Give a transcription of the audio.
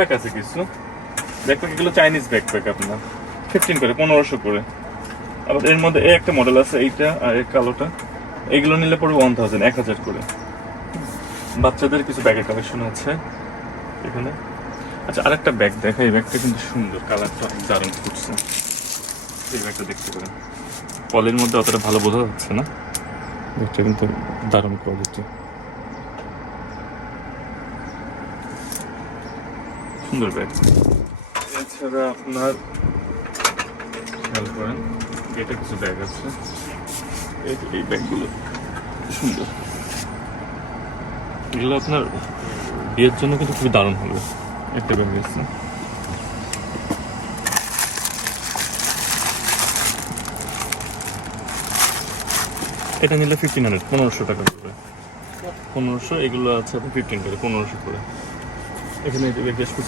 Backpack আছে কিছু backpack, এগুলো চাইনিজ ব্যাকপ্যাক আপনার 15 করে 1500 করে। আবার এর মধ্যে এই একটা মডেল আছে এইটা আর এই কালোটা, এগুলো নিলে পড়বে 1000 করে। বাচ্চাদের কিছু ব্যাগের কালেকশন আছে এখানে। আচ্ছা আরেকটা ব্যাগ দেখা, এই ব্যাগটা কিন্তু সুন্দর, কালারটা দারুণ ফুটছে। এই ব্যাগটা দেখতে পারেন, পলের মধ্যে অতটা ভালো বোঝা যাচ্ছে না, ব্যাগটা কিন্তু দারুণ কোয়ালিটি, সুন্দর ব্যাগ। এছাড়া আপনার খেয়াল করেন এটা কিছু ব্যাগ আছে, এই ব্যাগগুলো সুন্দর, এগুলো আপনার বিয়ের জন্য কিন্তু খুবই দারুণ হবে। একটা ব্যাগ আছে, এটা নিলে 1500 1500 টাকা পড়বে, 1500। এগুলো আছে আপনার 15 করে 1500 করে। এখানে বেশ কিছু